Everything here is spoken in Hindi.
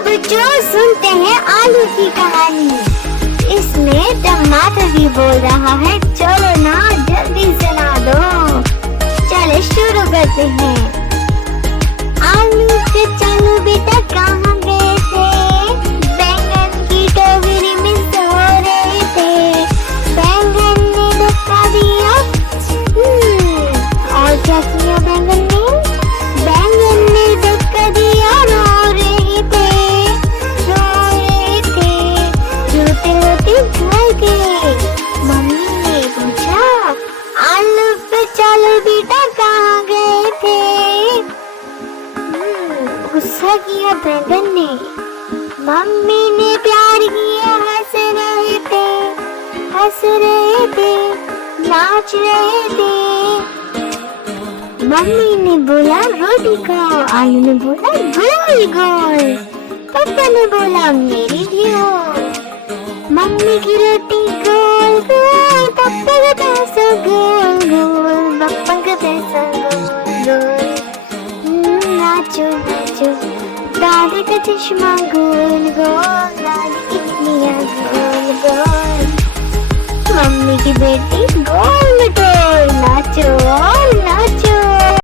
बच्चों सुनते हैं आलू की कहानी। इसमें टमाटर भी बोल रहा है, चलो ना जल्दी सुना दो। चलो शुरू करते हैं। आलू के चलो बेटा कहाँ गए थे? बैंगन की टोकरी में सो रहे थे। बैंगन ने धक्का दिया। और क्या किया बैंगन ने? बैंगन ने धक्का दिया। रो रहे थे, रोते रोते घर गए। मम्मी ने पूछा, आलू पे चलो बेटा कहाँ गए थे? गुस्सा किया बैंगन ने। मम्मी ने प्यार किया, हंस रहे थे, नाच रहे थे। मम्मी ने बोला रोटी खाओ, आलू ने बोला गोल गोल, पापा ने बोला मेरी भी हो। मम्मी की रोटी गोल गोल, पापा का पैसा गोल गोल, पापा का पैसा गोल गोल। नाचो नाचो, दादी का चश्मा गोल गोल, दादी की दुनिया गोल गोल। मम्मी की बेटी गोल गोल, नाचो।